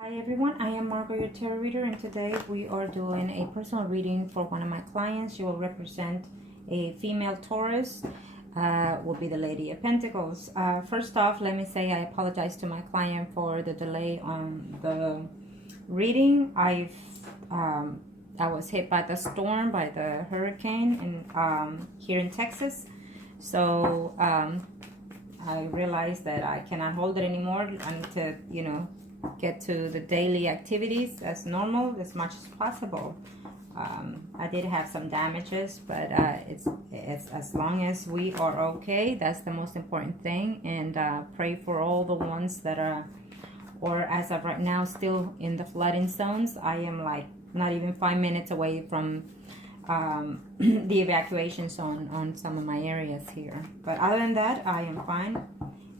Hi everyone, I am Margot, your tarot reader, and today we are doing a personal reading for one of my clients. She will represent a female Taurus, will be the Lady of Pentacles. First off, let me say I apologize to my client for the delay on the reading. I was hit by the storm, by the hurricane here in Texas. So I realized that I cannot hold it anymore. I need to, get to the daily activities as normal as much as possible. I did have some damages, but it's as long as we are okay, that's the most important thing. And pray for all the ones that are, or as of right now, still in the flooding zones. I am like not even 5 minutes away from the evacuation zone on some of my areas here. But other than that, I am fine.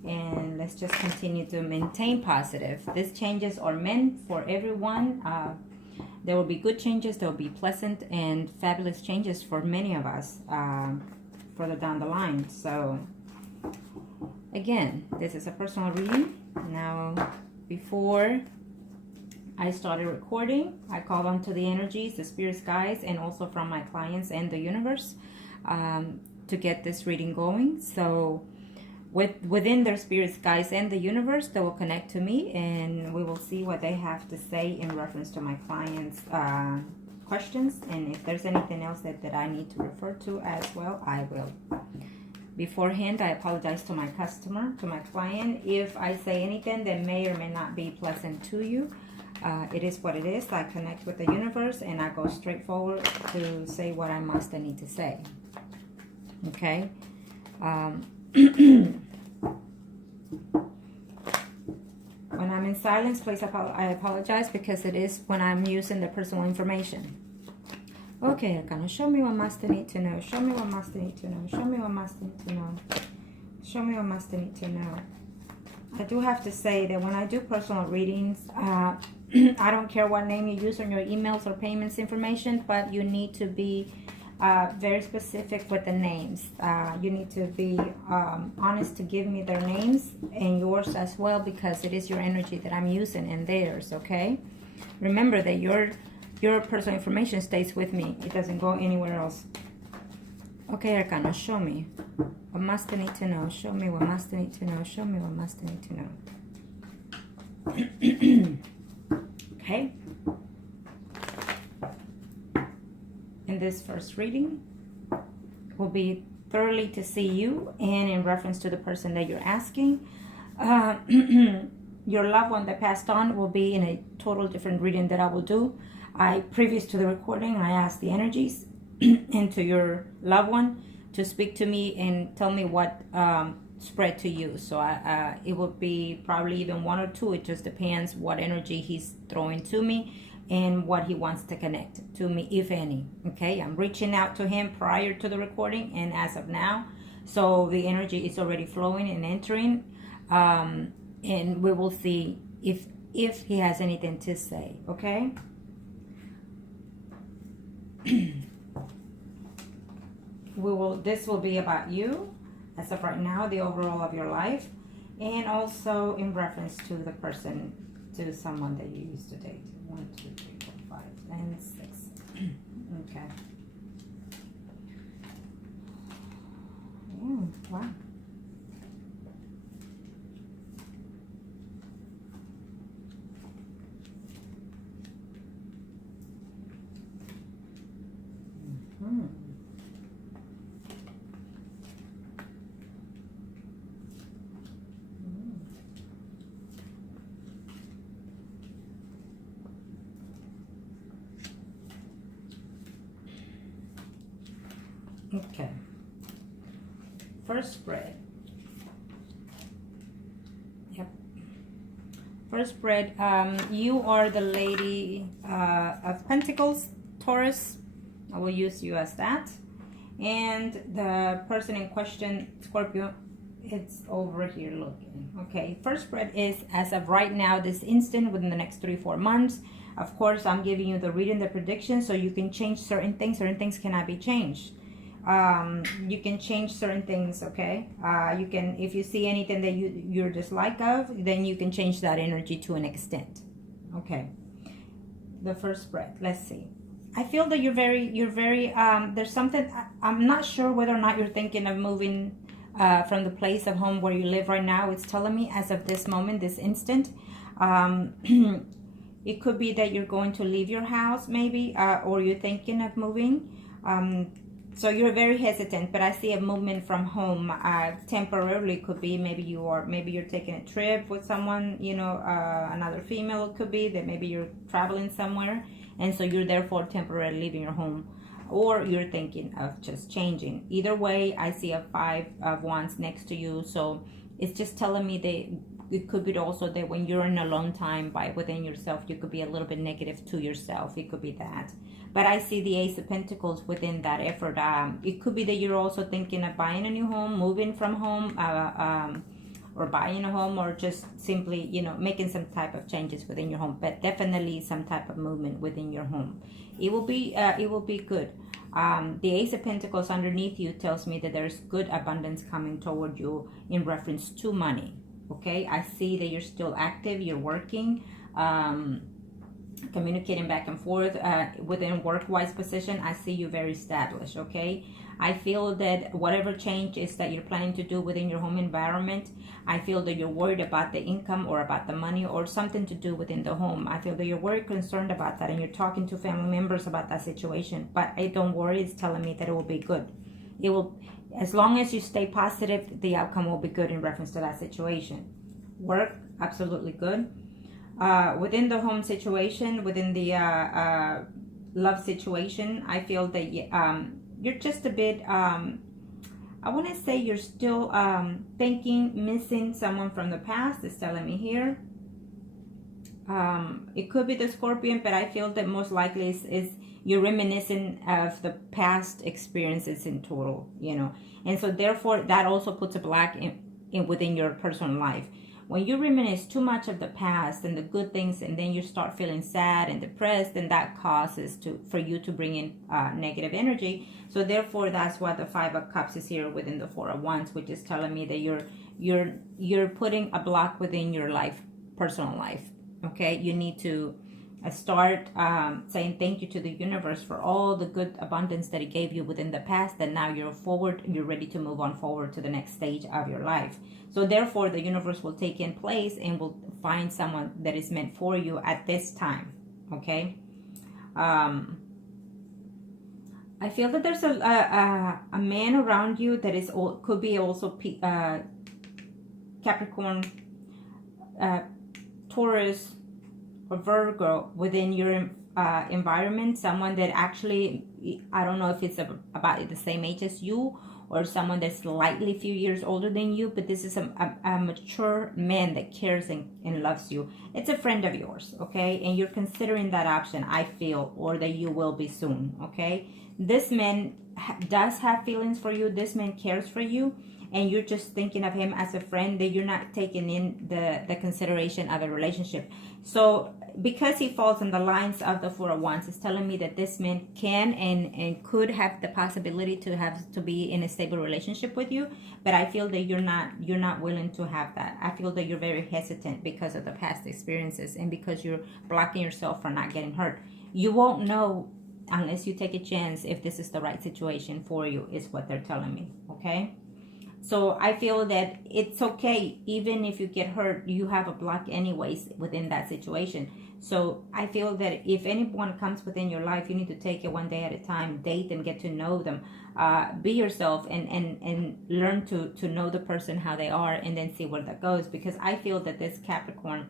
And let's just continue to maintain positive. These changes are meant for everyone. There will be good changes, there will be pleasant and fabulous changes for many of us further down the line. So again, this is a personal reading. Now, before I started recording, I called on to the energies, the spirits, guides, and also from my clients and the universe to get this reading going. So within their spirits, guides, and the universe, they will connect to me, and we will see what they have to say in reference to my clients' questions. And if there's anything else that I need to refer to as well, I will. Beforehand, I apologize to my customer, to my client, if I say anything that may or may not be pleasant to you. It is what it is. I connect with the universe, and I go straight forward to say what I must and need to say. Okay? When I'm in silence, please, I apologize, because it is when I'm using the personal information. Okay, Arcana, show me what must I need to know. Show me what must I need to know. Show me what must I need to know. Show me what must I need to know. I do have to say that when I do personal readings, I don't care what name you use on your emails or payments information, but you need to be very specific with the names. You need to be honest to give me their names and yours as well, because it is your energy that I'm using and theirs, okay? Remember that your personal information stays with me. It doesn't go anywhere else. Okay, Arcana, show me. What must I need to know? Show me what must I need to know. Show me what must I need to know. Okay. In this first reading will be thoroughly to see you, and in reference to the person that you're asking. Your loved one that passed on will be in a total different reading that I will do. Previous to the recording, I asked the energies and to your loved one to speak to me and tell me what spread to you. So it will be probably even one or two. It just depends what energy he's throwing to me and what he wants to connect to me, if any. Okay, I'm reaching out to him prior to the recording and as of now. So the energy is already flowing and entering. And we will see if he has anything to say, okay? This will be about you as of right now, the overall of your life, and also in reference to the person, to someone that you used to date. 1, 2, 3, 4, 5, and 6. Okay. Yeah, wow. Okay. First spread. Yep. First spread. You are the Lady of Pentacles, Taurus. I will use you as that. And the person in question, Scorpio, it's over here looking. Okay. First spread is as of right now, this instant, within the next 3-4 months. Of course, I'm giving you the reading, the prediction, so you can change certain things. Certain things cannot be changed. You can change certain things, okay? You can, if you see anything that you're dislike of, then you can change that energy to an extent, Okay. The first spread. Let's see. I feel that you're very, there's something, I'm not sure whether or not you're thinking of moving from the place of home where you live right now. It's telling me as of this moment, this instant. It could be that you're going to leave your house maybe, or you're thinking of moving. So you're very hesitant, but I see a movement from home. Temporarily could be maybe you're taking a trip with someone, another female. It could be that maybe you're traveling somewhere, and so you're therefore temporarily leaving your home, or you're thinking of just changing. Either way, I see a 5 of Wands next to you, so it's just telling me that it could be also that when you're in alone time within yourself, you could be a little bit negative to yourself. It could be that. But I see the Ace of Pentacles within that effort. It could be that you're also thinking of buying a new home, moving from home, or buying a home, or just simply, making some type of changes within your home. But definitely some type of movement within your home. It will be good. The Ace of Pentacles underneath you tells me that there's good abundance coming toward you in reference to money. Okay, I see that you're still active. You're working. Communicating back and forth within work-wise position. I see you very established. Okay, I feel that whatever change is that you're planning to do within your home environment, I feel that you're worried about the income or about the money or something to do within the home. I feel that you're very concerned about that, and you're talking to family members about that situation. But don't worry, it's telling me that it will be good. It will, as long as you stay positive, the outcome will be good in reference to that situation. Work, absolutely good. Within the home situation, within the love situation, I feel that you're just a bit, I want to say you're still missing someone from the past. It's telling me here. It could be the Scorpion, but I feel that most likely is you're reminiscing of the past experiences in total, and so therefore that also puts a black in within your personal life. When you reminisce too much of the past and the good things, and then you start feeling sad and depressed, then that causes for you to bring in negative energy. So therefore, that's why the 5 of Cups is here within the 4 of Wands, which is telling me that you're putting a block within your life, personal life. Okay, you need to start saying thank you to the universe for all the good abundance that it gave you within the past, and now you're ready to move on forward to the next stage of your life. So therefore the universe will take in place and will find someone that is meant for you at this time. Okay, I feel that there's a man around you that could be also Capricorn, Taurus, or Virgo within your environment. Someone that actually, I don't know if it's about the same age as you, or someone that's slightly few years older than you, but this is a mature man that cares and loves you. It's a friend of yours, okay? And you're considering that option, I feel, or that you will be soon, okay? This man does have feelings for you. This man cares for you, and you're just thinking of him as a friend, that you're not taking in the consideration of a relationship. So because he falls in the lines of the 4 of Wands, it's telling me that this man can and could have the possibility to be in a stable relationship with you, but I feel that you're not willing to have that. I feel that you're very hesitant because of the past experiences, and because you're blocking yourself from not getting hurt. You won't know unless you take a chance if this is the right situation for you, is what they're telling me. Okay, so I feel that it's okay, even if you get hurt, you have a block anyways within that situation. So I feel that if anyone comes within your life, you need to take it one day at a time, date them, get to know them, be yourself, and learn to know the person, how they are, and then see where that goes. Because I feel that this Capricorn,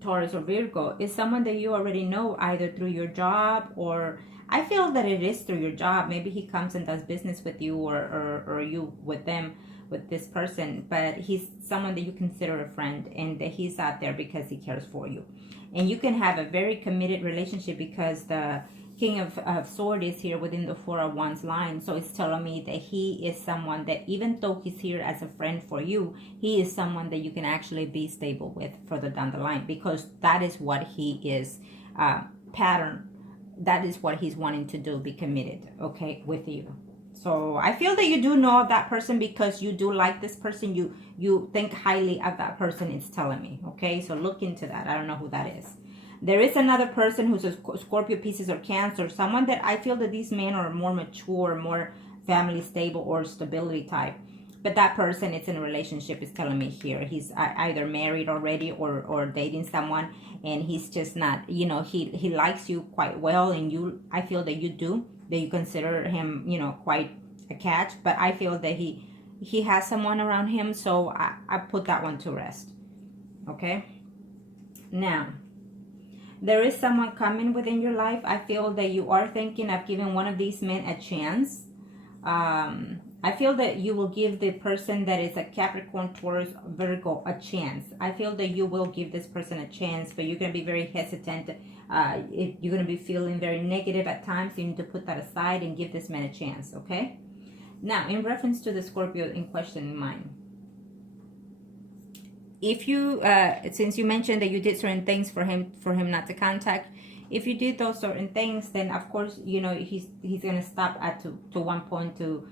Taurus, or Virgo is someone that you already know, either through your job, or I feel that it is through your job. Maybe he comes and does business with you, or you with them, with this person, but he's someone that you consider a friend, and that he's out there because he cares for you. And you can have a very committed relationship, because the King of Swords is here within the 4 of Wands line. So it's telling me that he is someone that, even though he's here as a friend for you, he is someone that you can actually be stable with further down the line, because that is what he is, pattern. That is what he's wanting to do, be committed, okay, with you. So I feel that you do know of that person because you do like this person. You think highly of that person, it's telling me. Okay, so look into that. I don't know who that is. There is another person who's a Scorpio, Pisces, or Cancer. Someone that I feel that these men are more mature, more family stable, or stability type. But that person, it's in a relationship, is telling me here. He's either married already or dating someone, and he's just not, he likes you quite well, and I feel that you do, that you consider him, quite a catch. But I feel that he has someone around him, so I put that one to rest. Okay? Now, there is someone coming within your life. I feel that you are thinking of giving one of these men a chance. I feel that you will give the person that is a Capricorn, Taurus, Virgo a chance. I feel that you will give this person a chance, but you're going to be very hesitant. If you're going to be feeling very negative at times, you need to put that aside and give this man a chance, okay? Now, in reference to the Scorpio in question in mind, if you, since you mentioned that you did certain things for him not to contact, if you did those certain things, then of course, he's going to stop at to one point to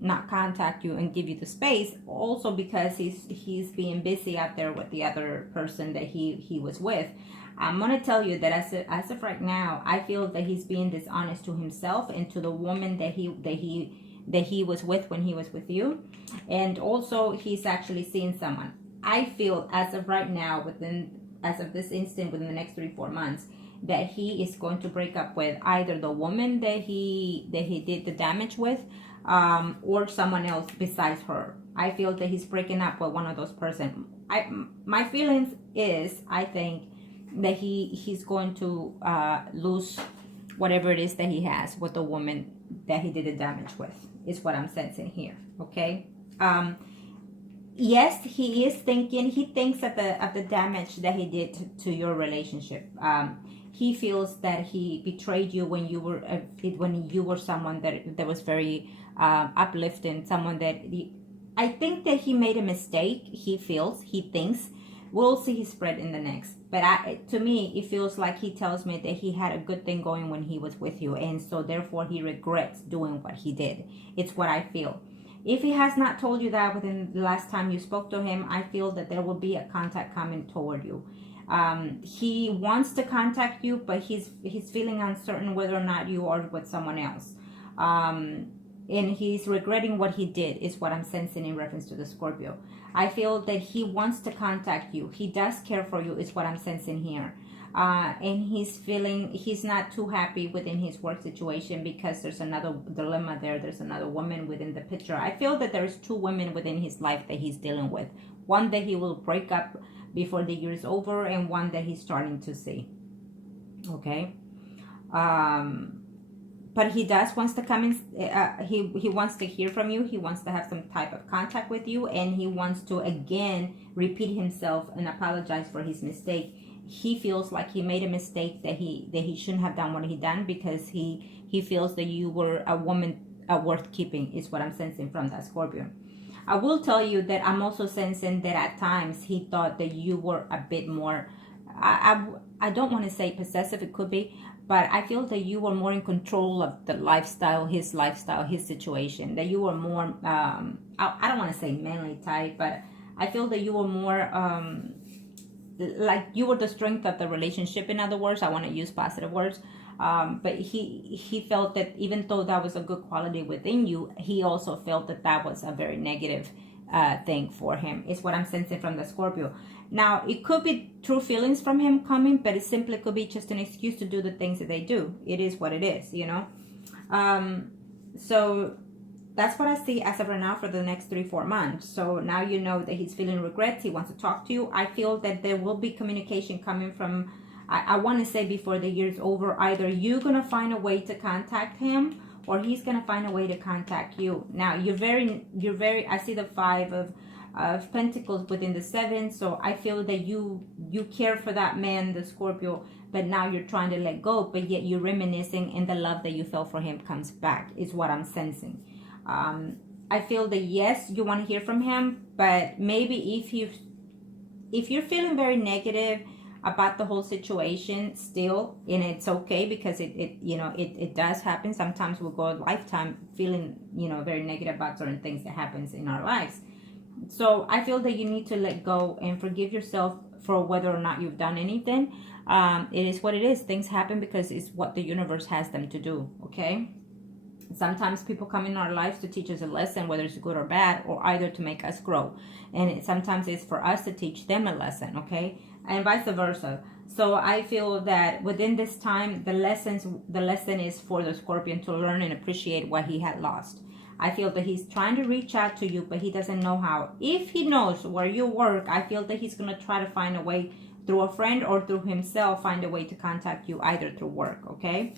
not contact you and give you the space, also because he's being busy out there with the other person that he was with. I'm gonna tell you that as of right now, I feel that he's being dishonest to himself and to the woman that he was with when he was with you, and also he's actually seeing someone. I feel as of right now, as of this instant, within the next 3-4 months, that he is going to break up with either the woman that he did the damage with, or someone else besides her. I feel that he's breaking up with one of those person. My feelings is, I think that he's going to lose whatever it is that he has with the woman that he did the damage with, is what I'm sensing here. Okay. Yes, he thinks of the damage that he did to your relationship. He feels that he betrayed you when you were someone that was very uplifting, someone that I think that he made a mistake. He thinks. We'll see his spread in the next. But to me, it feels like he tells me that he had a good thing going when he was with you, and so therefore he regrets doing what he did. It's what I feel. If he has not told you that within the last time you spoke to him, I feel that there will be a contact coming toward you. He wants to contact you, but he's feeling uncertain whether or not you are with someone else. And he's regretting what he did, is what I'm sensing in reference to the Scorpio. I feel that he wants to contact you. He does care for you, is what I'm sensing here. And he's not too happy within his work situation because there's another dilemma there. There's another woman within the picture. I feel that there's 2 women within his life that he's dealing with. One that he will break up before the year is over, and one that he's starting to see. Okay. But he wants to come in. He wants to hear from you. He wants to have some type of contact with you, and he wants to again repeat himself and apologize for his mistake. He feels like he made a mistake, that he shouldn't have done what he done, because he feels that you were a woman worth keeping, is what I'm sensing from that Scorpio. I will tell you that I'm also sensing that at times he thought that you were a bit more, I don't want to say possessive, it could be, but I feel that you were more in control of the lifestyle, his situation, that you were more, I don't want to say manly type, but I feel that you were more, like you were the strength of the relationship. In other words, I want to use positive words. But he felt that even though that was a good quality within you, he also felt that was a very negative thing for him, is what I'm sensing from the Scorpio. Now, it could be true feelings from him coming, but it simply could be just an excuse to do the things that they do. It is what it is, So that's what I see as of right now for the next 3-4 months. So now you know that he's feeling regrets. He wants to talk to you. I feel that there will be communication coming from, I want to say before the year's over, either you're going to find a way to contact him, or he's going to find a way to contact you. Now, you're very, I see the 5 of Pentacles within the 7. So I feel that you care for that man, the Scorpio, but now you're trying to let go, but yet you're reminiscing, and the love that you felt for him comes back, is what I'm sensing. I feel that yes, you want to hear from him, but maybe if you're feeling very negative, about the whole situation still, and it's okay because it does happen. Sometimes we'll go a lifetime feeling, very negative about certain things that happens in our lives. So I feel that you need to let go and forgive yourself for whether or not you've done anything. It is what it is. Things happen because it's what the universe has them to do, okay? Sometimes people come in our lives to teach us a lesson, whether it's good or bad, or either to make us grow. And sometimes it's for us to teach them a lesson, okay? And vice versa. So I feel that within this time, the lesson is for the Scorpion to learn and appreciate what he had lost. I feel that he's trying to reach out to you, but he doesn't know how. If he knows where you work, I feel that he's going to try to find a way through a friend or through himself, find a way to contact you either through work, okay?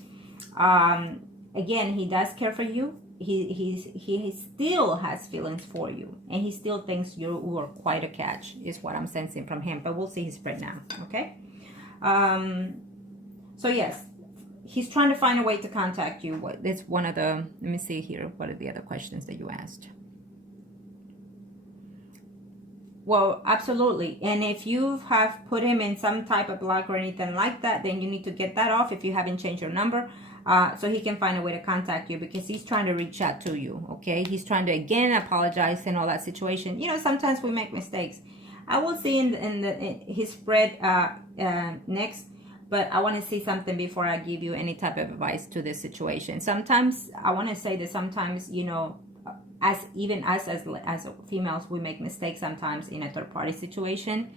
Again, he does care for you. He still has feelings for you, and he still thinks you are quite a catch, is what I'm sensing from him. But we'll see his spread now, okay? So yes, he's trying to find a way to contact you. That's one of the, let me see here, what are the other questions that you asked? Well, absolutely. And if you have put him in some type of block or anything like that, then you need to get that off if you haven't changed your number, so he can find a way to contact you, because he's trying to reach out to you, okay? He's trying to, again, apologize and all that situation. Sometimes we make mistakes. I will see in his spread next, but I want to see something before I give you any type of advice to this situation. Sometimes, I want to say that sometimes, as females, we make mistakes sometimes in a third party situation,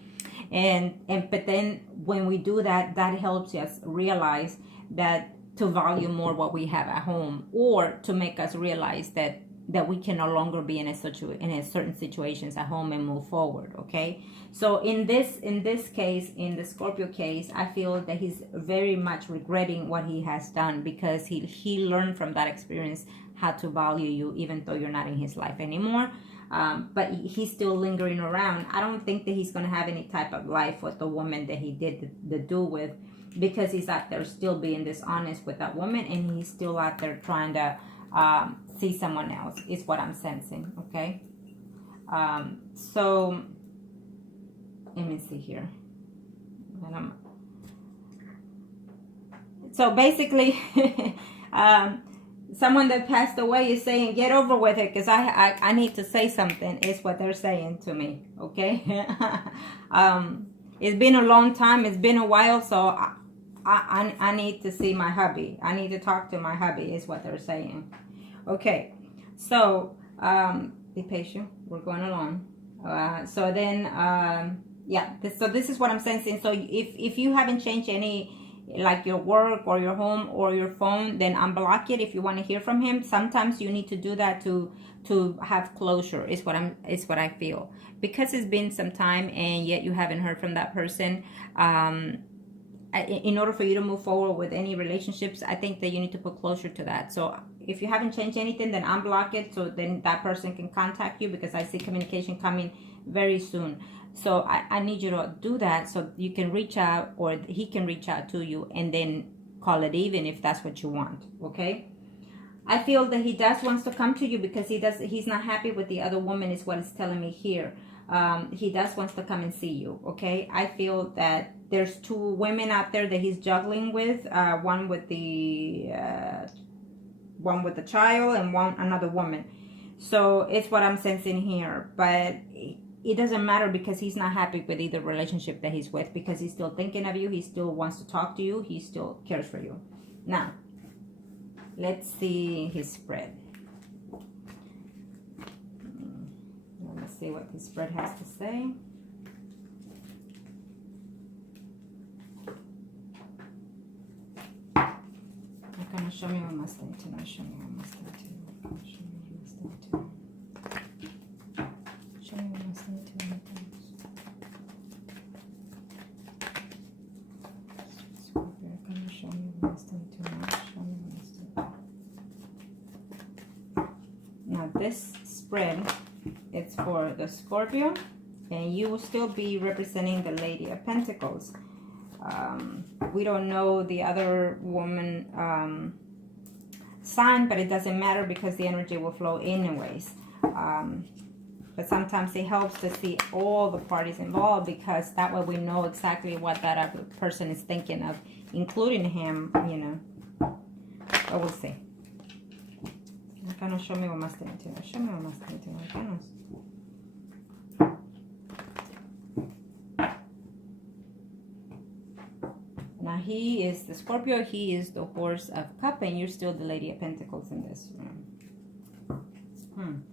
but then when we do that, that helps us realize that to value more what we have at home, or to make us realize that we can no longer be in a certain situations at home and move forward, okay? So in this case, in the Scorpio case, I feel that he's very much regretting what he has done, because he learned from that experience how to value you, even though you're not in his life anymore. But he's still lingering around. I don't think that he's going to have any type of life with the woman that he did the do with, because he's out there still being dishonest with that woman, and he's still out there trying to see someone else, is what I'm sensing, okay? So let me see here. So basically, someone that passed away is saying, get over with it, because I need to say something, is what they're saying to me, okay? It's been a long time, it's been a while, so I need to see my hubby. I need to talk to my hubby, is what they're saying. Okay, so be patient, we're going along. So then, yeah, this is what I'm sensing. So if you haven't changed any, like your work or your home or your phone, then unblock it if you want to hear from him. Sometimes you need to do that to have closure, is what I feel, because it's been some time and yet you haven't heard from that person. In order for you to move forward with any relationships, I think that you need to put closure to that. So if you haven't changed anything, then unblock it, so then that person can contact you, because I see communication coming very soon. So I need you to do that so you can reach out, or he can reach out to you, and then call it even if that's what you want, okay? I feel that he wants to come to you, because he's not happy with the other woman, is what it's telling me here. He wants to come and see you, okay? I feel that there's two women out there that he's juggling with, one with the child, and another woman. So it's what I'm sensing here, but it doesn't matter, because he's not happy with either relationship that he's with, because he's still thinking of you, he still wants to talk to you, he still cares for you. Now, let's see his spread. Let's see what his spread has to say. You're gonna show me what must I tonight. Show me what must I tonight. Show me what must I tonight. Show me what must I tonight. You're gonna show me what must I tonight. Show me what must I. Now this spread, it's for the Scorpio, and you will still be representing the Lady of Pentacles. We don't know the other woman sign, but it doesn't matter, because the energy will flow anyways. But sometimes it helps to see all the parties involved, because that way we know exactly what that other person is thinking of, including him, you know. But we'll see. Show me what más tiene. Show me what más tiene. Now he is the Scorpio, he is the Horse of Cup, and you're still the Lady of Pentacles in this room.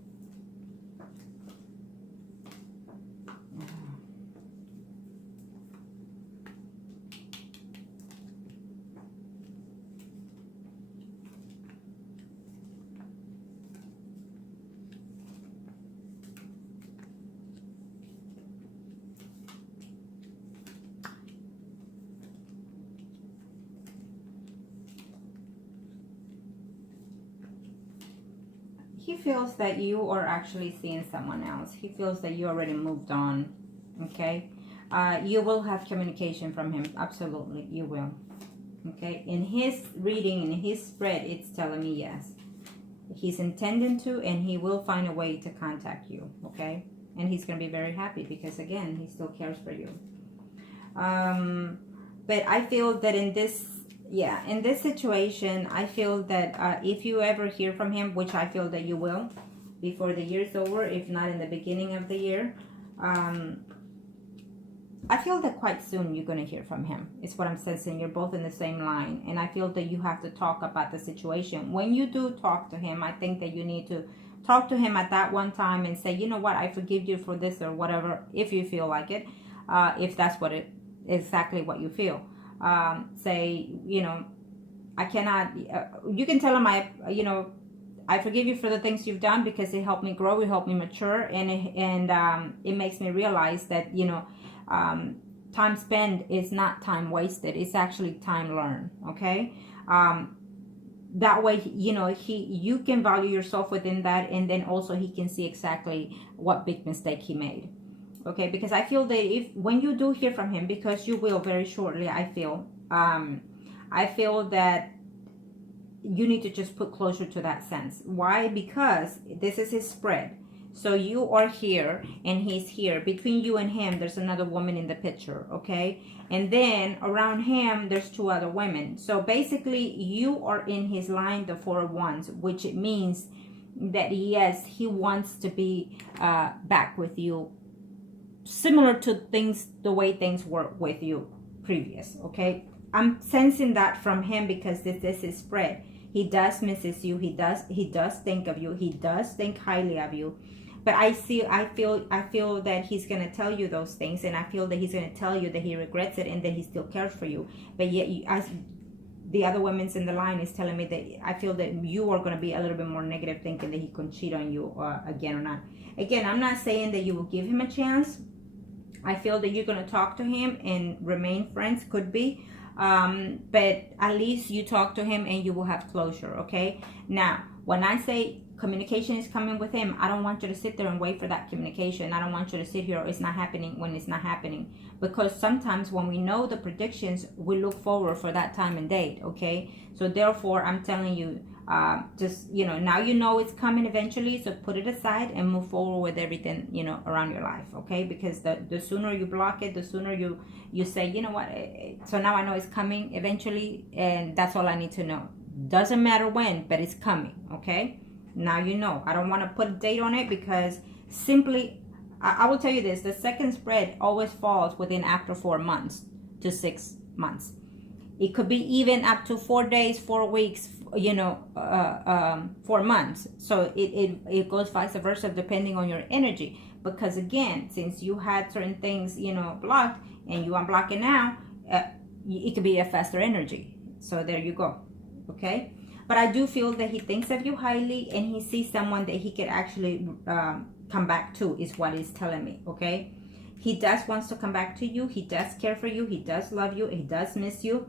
He feels that you are actually seeing someone else. He feels that you already moved on, okay? You will have communication from him. Absolutely, you will, okay? In his reading, in his spread, it's telling me yes. He's intending to, and he will find a way to contact you, okay? And he's going to be very happy because, again, he still cares for you. But I feel that in this situation, I feel that if you ever hear from him, which I feel that you will before the year's over, if not in the beginning of the year, I feel that quite soon you're going to hear from him. It's what I'm sensing. You're both in the same line, and I feel that you have to talk about the situation. When you do talk to him, I think that you need to talk to him at that one time and say, you know what, I forgive you for this or whatever, if you feel like it, if that's exactly what you feel. Say, you know, I cannot, you can tell him, I forgive you for the things you've done because it helped me grow, it helped me mature, and it makes me realize that, time spent is not time wasted, it's actually time learned, okay? That way, you can value yourself within that, and then also he can see exactly what big mistake he made. Okay, because I feel that when you do hear from him, because you will very shortly, I feel that you need to just put closure to that sense. Why? Because this is his spread. So you are here and he's here. Between you and him, there's another woman in the picture, okay? And then around him, there's two other women. So basically, you are in his line, the Four of Wands, which it means that yes, he wants to be back with you, similar to the way things were with you previous, okay? I'm sensing that from him because this is his spread. He does misses you. He does think of you. He does think highly of you. But I feel that he's going to tell you those things, and I feel that he's going to tell you that he regrets it and that he still cares for you. But yet, as the other women's in the line is telling me that I feel that you are going to be a little bit more negative, thinking that he can cheat on you again or not. Again, I'm not saying that you will give him a chance. I feel that you're going to talk to him and remain friends, could be. But at least you talk to him and you will have closure, okay? Now, when I say communication is coming with him, I don't want you to sit there and wait for that communication. I don't want you to sit here, it's not happening when it's not happening. Because sometimes when we know the predictions, we look forward for that time and date, okay? So therefore, I'm telling you, just, now you know it's coming eventually, so put it aside and move forward with everything, around your life, okay? Because the sooner you block it, the sooner you say, you know what, so now I know it's coming eventually, and that's all I need to know. Doesn't matter when, but it's coming, okay? Now you know. I don't want to put a date on it because simply, I will tell you this, the second spread always falls within after 4 months to 6 months. It could be even up to 4 days, 4 weeks, 4 months. So it goes vice versa depending on your energy. Because again, since you had certain things, blocked and you unblock it now, it could be a faster energy. So there you go. Okay. But I do feel that he thinks of you highly and he sees someone that he could actually come back to, is what he's telling me. Okay. He does wants to come back to you. He does care for you. He does love you. He does miss you.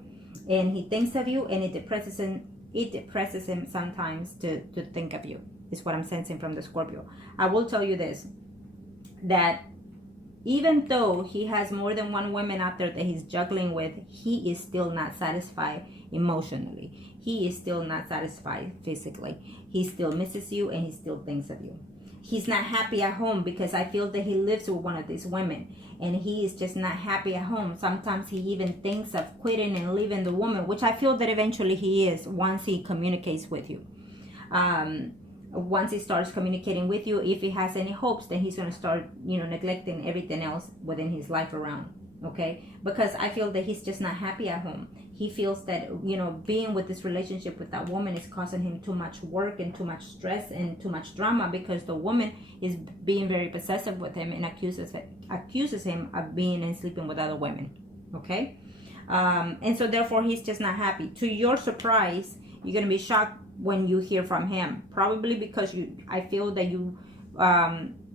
And he thinks of you, and it depresses him sometimes to think of you, is what I'm sensing from the Scorpio. I will tell you this, that even though he has more than one woman out there that he's juggling with, he is still not satisfied emotionally. He is still not satisfied physically. He still misses you and he still thinks of you. he's not happy at home, because I feel that he lives with one of these women and he is just not happy at home. Sometimes he even thinks of quitting and leaving the woman, which I feel that eventually he is, once he communicates with you. Once he starts communicating with you, if he has any hopes, then he's going to start, neglecting everything else within his life around. Okay, because I feel that he's just not happy at home. He feels that, being with this relationship with that woman is causing him too much work and too much stress and too much drama, because the woman is being very possessive with him and accuses him of being and sleeping with other women. Okay, and so therefore he's just not happy. To your surprise, you're going to be shocked when you hear from him, probably because I feel that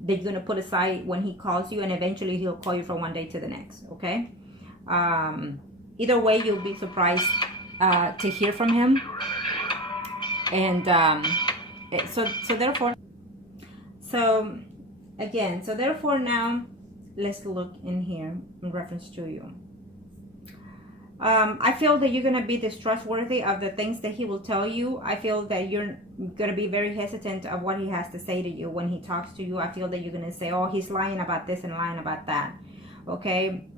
that you're going to put aside when he calls you, and eventually he'll call you from one day to the next. Okay, either way, you'll be surprised to hear from him. And so therefore now let's look in here in reference to you. I feel that you're going to be distrustworthy of the things that he will tell you. I feel that you're going to be very hesitant of what he has to say to you when he talks to you. I feel that you're going to say, oh, he's lying about this and lying about that. Okay.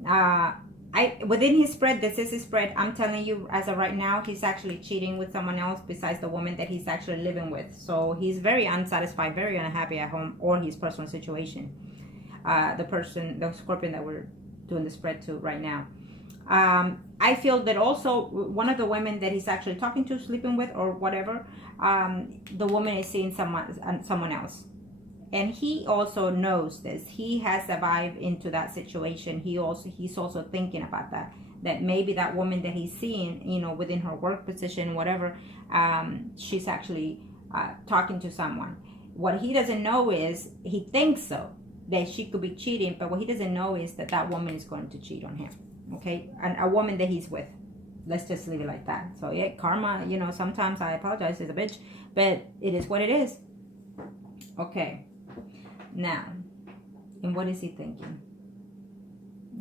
Within his spread, this is his spread. I'm telling you, as of right now, he's actually cheating with someone else besides the woman that he's actually living with. So he's very unsatisfied, very unhappy at home or his personal situation. The Scorpion that we're doing the spread to right now. I feel that also one of the women that he's actually talking to, sleeping with, or whatever, the woman is seeing someone else. And he also knows this. He has survived into that situation. He's also thinking about that maybe that woman that he's seeing, within her work position, whatever, she's actually talking to someone. What he doesn't know is, he thinks so, that she could be cheating, but what he doesn't know is that woman is going to cheat on him. Okay, and a woman that he's with. Let's just leave it like that. So yeah, karma, sometimes I apologize, is a bitch, but it is what it is. Okay, now, and what is he thinking?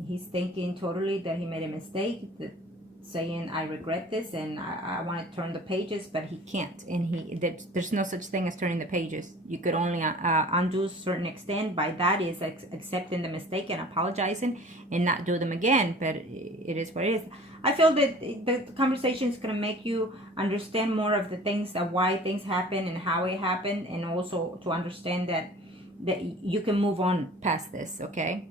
He's thinking totally that he made a mistake, saying, I regret this and I want to turn the pages, but he can't. And there's no such thing as turning the pages. You could only undo a certain extent. By that is accepting the mistake and apologizing and not do them again. But it is what it is. I feel that the conversation is going to make you understand more of the things, of why things happen and how it happened, and also to understand that you can move on past this. Okay.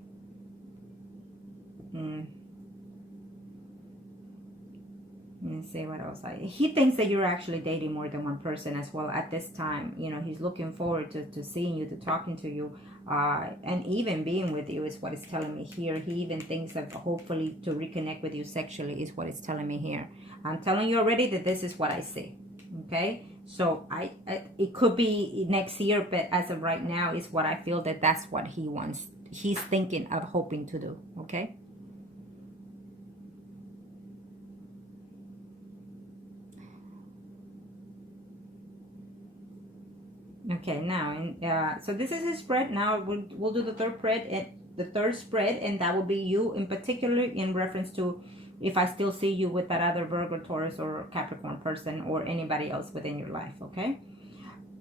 Let's see what else. He thinks that you're actually dating more than one person as well at this time. He's looking forward to seeing you, to talking to you, and even being with you is what it's telling me here. He even thinks of hopefully to reconnect with you sexually is what it's telling me here. I'm telling you already that this is what I see. Okay, so it could be next year, but as of right now is what I feel that's what he wants. He's thinking of hoping to do. Okay. Okay, now, so this is his spread. Now we'll do the third spread, and that will be you in particular, in reference to if I still see you with that other Virgo, Taurus, or Capricorn person, or anybody else within your life. Okay,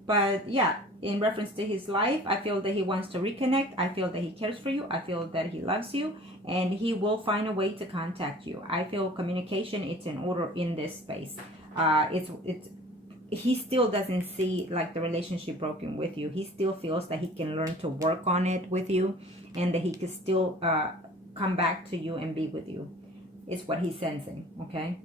but yeah, in reference to his life, I feel that he wants to reconnect. I feel that he cares for you. I feel that he loves you, and he will find a way to contact you. I feel communication, it's in order in this space. He still doesn't see like the relationship broken with you. He still feels that he can learn to work on it with you, and that he can still come back to you and be with you. It's what he's sensing. Okay,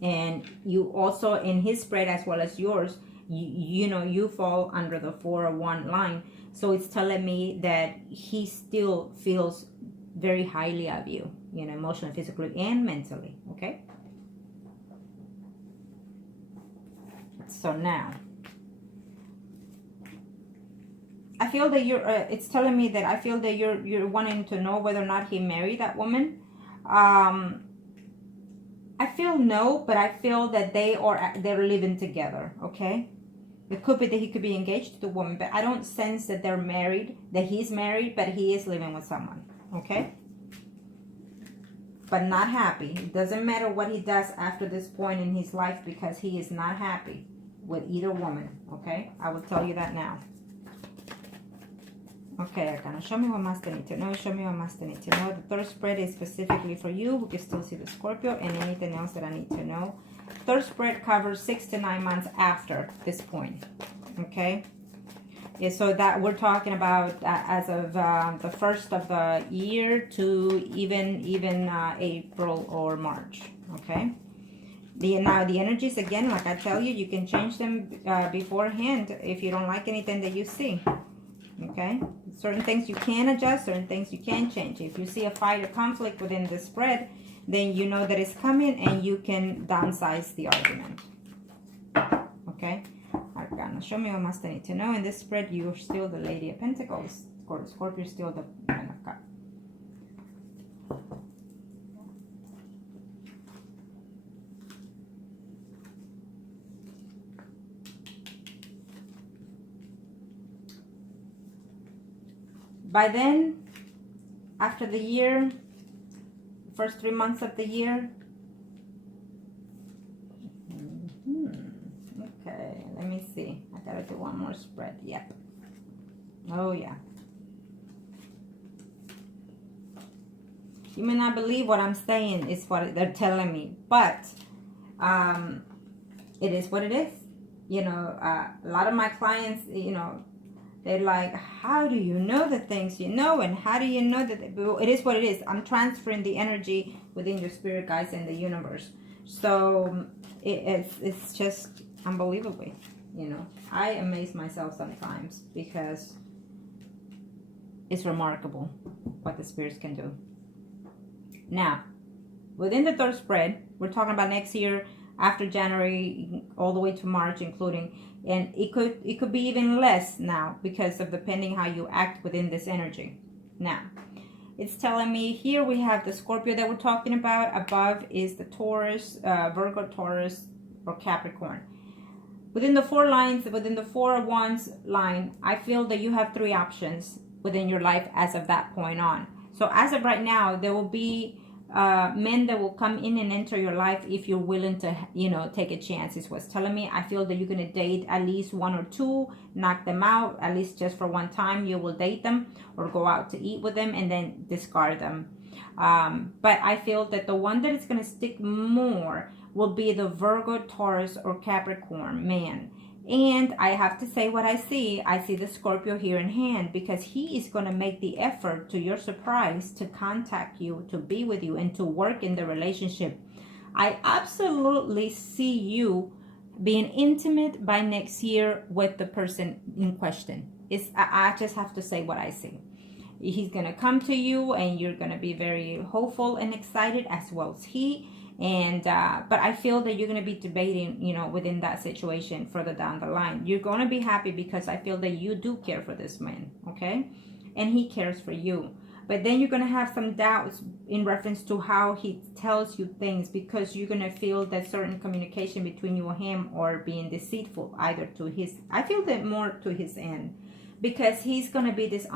and you also, in his spread as well as yours, you fall under the 4-1 line. So it's telling me that he still feels very highly of you, emotionally, physically, and mentally. Okay. So now, I feel that it's telling me that I feel that you're wanting to know whether or not he married that woman. I feel no, but I feel that they're living together. Okay, it could be that he could be engaged to the woman, but I don't sense that they're married, that he's married, but he is living with someone. Okay, but not happy. It doesn't matter what he does after this point in his life, because he is not happy with either woman. Okay, I will tell you that now. Okay, Arcana, show me what must they need to know. Show me what must they need to know. The third spread is specifically for you. We can still see the Scorpio and anything else that I need to know. Third spread covers 6 to 9 months after this point. Okay. Yeah, so that we're talking about as of the first of the year to even April or March. Okay. Now the energies, again, like I tell you, you can change them beforehand if you don't like anything that you see. Okay, certain things you can adjust, certain things you can change. If you see a fight or conflict within the spread, then you know that it's coming and you can downsize the argument. Okay, Arcana, show me what must I need to know. In this spread, you're still the Lady of Pentacles. Scorpio is still the Man of Cups. By then, after the year, first 3 months of the year. Okay, let me see. I gotta do one more spread. Yep. Oh, yeah. You may not believe what I'm saying is what they're telling me, but it is what it is. You know, a lot of my clients, you know, they're like, how do you know the things you know? And how do you know that it is what it is? I'm transferring the energy within your spirit guides in the universe. So it's just unbelievably, you know. I amaze myself sometimes because it's remarkable what the spirits can do. Now, within the third spread, we're talking about next year, after January, all the way to March, including. And it could be even less now because of depending how you act within this energy. Now, it's telling me here we have the Scorpio that we're talking about. Above is the Taurus, Virgo, Taurus, or Capricorn. Within the 4 lines, within the 4 of Wands line, I feel that you have 3 options within your life as of that point on. So as of right now, there will be men that will come in and enter your life if you're willing to, you know, take a chance. Is what's telling me. I feel that you're going to date at least 1 or 2, knock them out, at least just for one time. You will date them or go out to eat with them and then discard them. But I feel that the one that is going to stick more will be the Virgo, Taurus, or Capricorn man. And I have to say what I see. I see the Scorpio here in hand because he is going to make the effort, to your surprise, to contact you, to be with you, and to work in the relationship. I absolutely see you being intimate by next year with the person in question. I just have to say what I see. He's going to come to you and you're going to be very hopeful and excited, as well as he. And but I feel that you're going to be debating, you know, within that situation further down the line. You're going to be happy because I feel that you do care for this man, okay? And he cares for you. But then you're going to have some doubts in reference to how he tells you things, because you're going to feel that certain communication between you and him are being deceitful, either to his, I feel that more to his end, because he's going to be dishonest